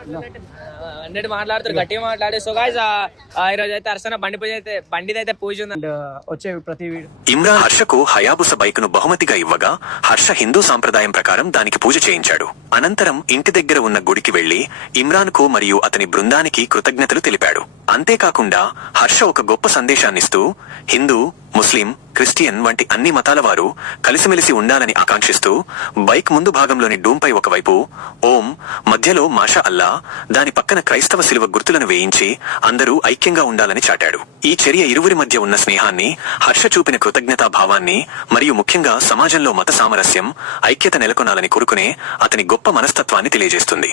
అన్నట్టు మాట్లాడుతారు గట్టిగా మాట్లాడే. సో గాయస్ ఈ రోజు అయితే అర్చన బండి పూజ అయితే బండిది అయితే పూజ ఉంది. అండ్ వచ్చే ప్రతి ఇమ్రాన్ హర్షకు హయాబుస బైక్ను బహుమతిగా ఇవ్వగా హర్ష హిందూ సాంప్రదాయం ప్రకారం దానికి పూజ చేయించాడు. అనంతరం ఇంటి దగ్గర ఉన్న గుడికి వెళ్ళి ఇమ్రాన్కు మరియు అతని బృందానికి కృతజ్ఞతలు తెలిపాడు. అంతేకాకుండా హర్ష ఒక గొప్ప సందేశాన్నిస్తూ హిందూ ముస్లిం క్రిస్టియన్ వంటి అన్ని మతాల వారు కలిసిమెలిసి ఉండాలని ఆకాంక్షిస్తూ బైక్ ముందు భాగంలోని డూంపై ఒకవైపు ఓం మధ్యలో మాషా అల్లా దాని పక్కన క్రైస్తవ శిలువ గుర్తులను వేయించి అందరూ ఐక్యంగా ఉండాలని చాటాడు. ఈ చర్య ఇరువురి మధ్య ఉన్న స్నేహాన్ని హర్ష చూపిన కృతజ్ఞతా భావాన్ని మరియు ముఖ్యంగా సమాజంలో మత సామరస్యం ఐక్యత నెలకొనాలని కోరుకునే అతని గొప్ప మనస్తత్వాన్ని తెలియజేస్తుంది.